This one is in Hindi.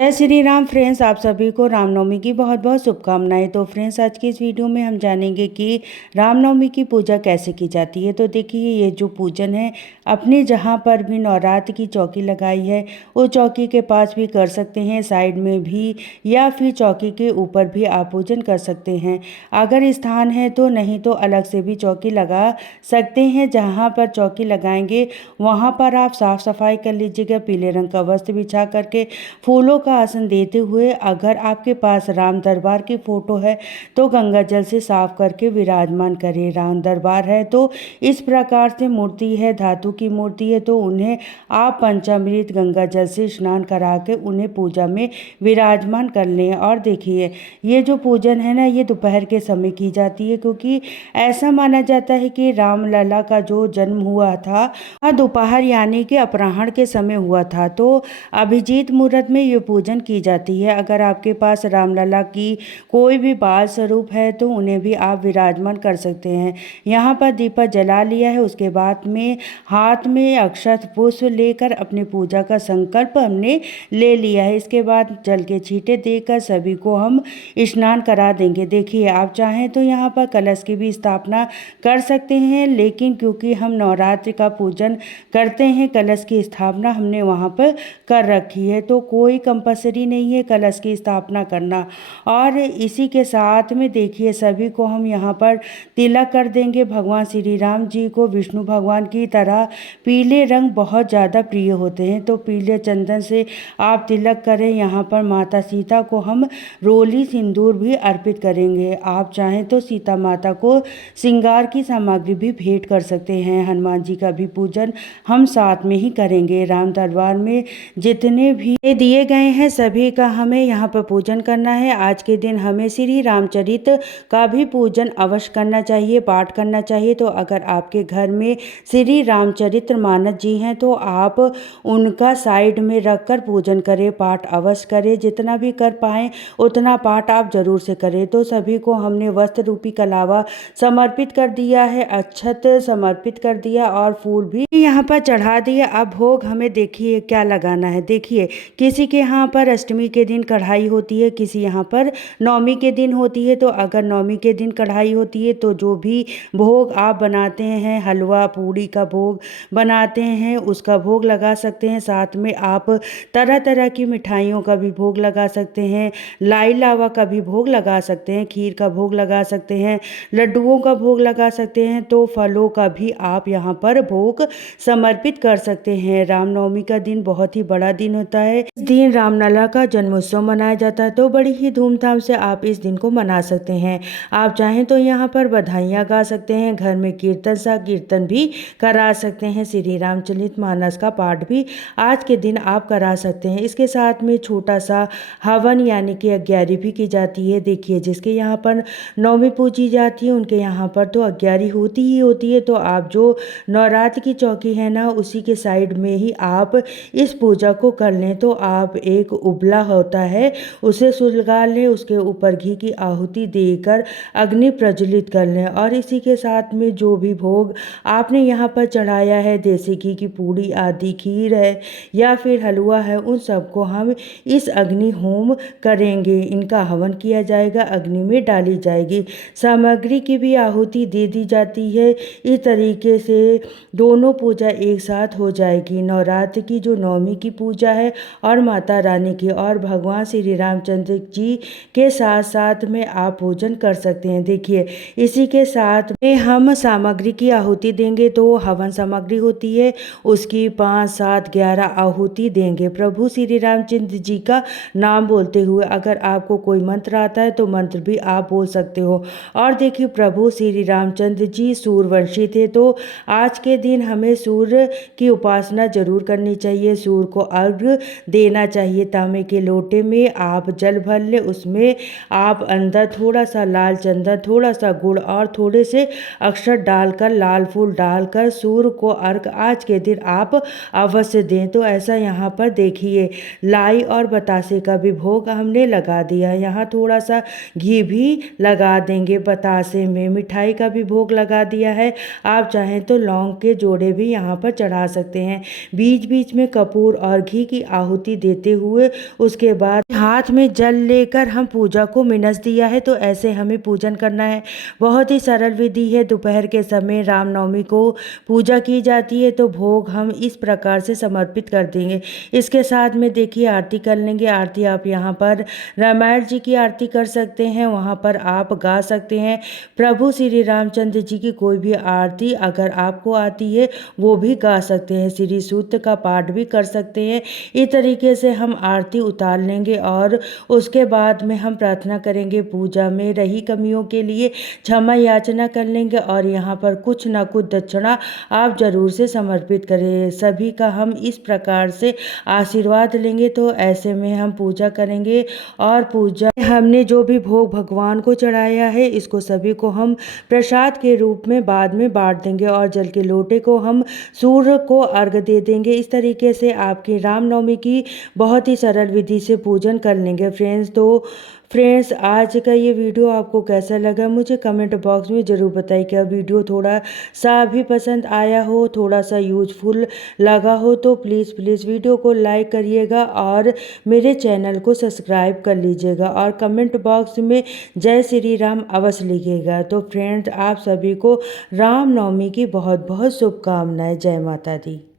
जय श्री राम फ्रेंड्स, आप सभी को रामनवमी की बहुत बहुत शुभकामनाएं। तो फ्रेंड्स, आज की इस वीडियो में हम जानेंगे कि रामनवमी की पूजा कैसे की जाती है। तो देखिए, ये जो पूजन है अपने जहाँ पर भी नवरात्र की चौकी लगाई है उस चौकी के पास भी कर सकते हैं, साइड में भी या फिर चौकी के ऊपर भी आप पूजन कर सकते हैं। अगर स्थान है तो, नहीं तो अलग से भी चौकी लगा सकते हैं। जहाँ पर चौकी लगाएंगे वहाँ पर आप साफ सफाई कर लीजिएगा, पीले रंग का वस्त्र बिछा करके फूलों का आसन देते हुए। अगर आपके पास राम दरबार की फोटो है तो गंगा जल से साफ करके विराजमान करें। राम दरबार है तो इस प्रकार से मूर्ति है, धातु की मूर्ति है, तो उन्हें आप पंचामृत गंगा जल से स्नान करा के उन्हें पूजा में विराजमान कर लें। और देखिए, ये जो पूजन है ना, ये दोपहर के समय की जाती है, क्योंकि ऐसा माना जाता है कि रामलला का जो जन्म हुआ था दोपहर यानी कि अपराह्न के समय हुआ था। तो अभिजीत मुहूर्त में ये पूजन की जाती है। अगर आपके पास रामलला की कोई भी बाल स्वरूप है तो उन्हें भी आप विराजमान कर सकते हैं। यहाँ पर दीपक जला लिया है, उसके बाद में हाथ में अक्षत पुष्प लेकर अपनी पूजा का संकल्प हमने ले लिया है। इसके बाद जल के छींटे देकर सभी को हम स्नान करा देंगे। देखिए, आप चाहें तो यहाँ पर कलश की भी स्थापना कर सकते हैं, लेकिन क्योंकि हम नवरात्रि का पूजन करते हैं, कलश की स्थापना हमने वहाँ पर कर रखी है, तो कोई कंपलसरी नहीं है कलश की स्थापना करना। और इसी के साथ में देखिए, सभी को हम यहाँ पर तिलक कर देंगे। भगवान श्री राम जी को विष्णु भगवान की तरह पीले रंग बहुत ज़्यादा प्रिय होते हैं, तो पीले चंदन से आप तिलक करें। यहाँ पर माता सीता को हम रोली सिंदूर भी अर्पित करेंगे। आप चाहें तो सीता माता को श्रृंगार की सामग्री भी भेंट कर सकते हैं। हनुमान जी का भी पूजन हम साथ में ही करेंगे। राम दरबार में जितने भी दिए गए हैं सभी का हमें यहाँ पर पूजन करना है। आज के दिन हमें श्री रामचरित का भी पूजन अवश्य करना चाहिए, पाठ करना चाहिए। तो अगर आपके घर में श्री रामचरित्र मानस जी हैं तो आप उनका साइड में रखकर पूजन करें, पाठ अवश्य करें। जितना भी कर पाएँ उतना पाठ आप जरूर से करें। तो सभी को हमने वस्त्र रूपी कलावा समर्पित कर दिया है, अक्षत समर्पित कर दिया और फूल भी यहाँ पर चढ़ा दिया। अब भोग हमें देखिए क्या लगाना है। देखिए, किसी के यहाँ पर अष्टमी के दिन कढ़ाई होती है, किसी यहाँ पर नवमी के दिन होती है। तो अगर नवमी के दिन कढ़ाई होती है तो जो भी भोग आप बनाते हैं, हलवा पूड़ी का भोग बनाते हैं, उसका भोग लगा सकते हैं। साथ में आप तरह तरह की मिठाइयों का भी भोग लगा सकते हैं, लाई लावा का भी भोग लगा सकते हैं, खीर का भोग लगा सकते हैं, लड्डुओं का भोग लगा सकते हैं। तो फलों का भी आप यहाँ पर भोग समर्पित कर सकते हैं। रामनवमी का दिन बहुत ही बड़ा दिन होता है। इस दिन रामलला का जन्मोत्सव मनाया जाता है, तो बड़ी ही धूमधाम से आप इस दिन को मना सकते हैं। आप चाहें तो यहाँ पर बधाइयाँ गा सकते हैं, घर में कीर्तन सा कीर्तन भी करा सकते हैं, श्री रामचरित मानस का पाठ भी आज के दिन आप करा सकते हैं। इसके साथ में छोटा सा हवन यानी कि अग्यारी भी की जाती है। देखिए, जिसके यहाँ पर नवमी पूजी जाती है उनके यहाँ पर तो अग्यारी होती ही होती है। तो आप जो नवरात्र की चौकी है ना, उसी के साइड में ही आप इस पूजा को कर लें। तो आप एक उबला होता है उसे सुलगा लें, उसके ऊपर घी की आहुति देकर अग्नि प्रज्वलित कर लें। और इसी के साथ में जो भी भोग आपने यहाँ पर चढ़ाया है, देसी घी की पूड़ी आदि, खीर है या फिर हलवा है, उन सबको हम इस अग्नि होम करेंगे। इनका हवन किया जाएगा, अग्नि में डाली जाएगी, सामग्री की भी आहुति दे दी जाती है। इस तरीके से दोनों पूजा एक साथ हो जाएगी। नवरात्र की जो नवमी की पूजा है और माता रानी की और भगवान श्री रामचंद्र जी के साथ साथ में आप पूजन कर सकते हैं। देखिए, इसी के साथ में हम सामग्री की आहुति देंगे। तो हवन सामग्री होती है उसकी 5, 7, 11 आहुति देंगे प्रभु श्री रामचंद्र जी का नाम बोलते हुए। अगर आपको कोई मंत्र आता है तो मंत्र भी आप बोल सकते हो। और देखिए, प्रभु श्री रामचंद्र जी सूर्यवंशी थे, तो आज के दिन हमें सूर्य की उपासना जरूर करनी चाहिए। सूर्य को अर्घ्य देना चाहिए। तांबे के लोटे में आप जल भर लें, उसमें आप अंदर थोड़ा सा लाल चंदन, थोड़ा सा गुड़ और थोड़े से अक्षर डालकर, लाल फूल डालकर सूर्य को अर्घ आज के दिन आप अवश्य दें। तो ऐसा यहाँ पर देखिए, लाई और बतासे का भी भोग हमने लगा दिया। यहाँ थोड़ा सा घी भी लगा देंगे, बतासे में मिठाई का भी भोग लगा दिया है। आप चाहें तो लौंग के जोड़े भी यहाँ पर चढ़ा सकते हैं। बीच बीच में कपूर और घी की आहुति देते हुए उसके बाद हाथ में जल लेकर हम पूजा को मिनस दिया है। तो ऐसे हमें पूजन करना है। बहुत ही सरल विधि है। दोपहर के समय रामनवमी को पूजा की जाती है तो भोग हम इस प्रकार से समर्पित कर देंगे। इसके साथ में देखिए आरती कर लेंगे। आरती आप यहाँ पर रामायण जी की आरती कर सकते हैं, वहाँ पर आप गा सकते हैं प्रभु श्री रामचंद्र जी की कोई भी आरती अगर आपको आती है वो भी गा सकते हैं। श्री सूक्त का पाठ भी कर सकते हैं। इस तरीके से हम आरती उतार लेंगे और उसके बाद में हम प्रार्थना करेंगे, पूजा में रही कमियों के लिए क्षमा याचना कर लेंगे और यहाँ पर कुछ ना कुछ दक्षिणा आप जरूर से समर्पित करें। सभी का हम इस प्रकार से आशीर्वाद लेंगे। तो ऐसे में हम पूजा करेंगे और पूजा हमने जो भी भोग भगवान को चढ़ाया है इसको सभी को हम प्रसाद के रूप में बाद में बांट देंगे और जल के लोटे को हम सूर्य को अर्घ दे देंगे। इस तरीके से आपकी रामनवमी की बहुत ही सरल विधि से पूजन कर लेंगे फ्रेंड्स। तो फ्रेंड्स आज का ये वीडियो आपको कैसा लगा मुझे कमेंट बॉक्स में ज़रूर बताइए। क्या वीडियो थोड़ा सा भी पसंद आया हो, थोड़ा सा यूजफुल लगा हो तो प्लीज़ वीडियो को लाइक करिएगा और मेरे चैनल को सब्सक्राइब कर लीजिएगा और कमेंट बॉक्स में जय श्री राम अवश्य लिखिएगा। तो फ्रेंड्स आप सभी को रामनवमी की बहुत बहुत शुभकामनाएं। जय माता दी।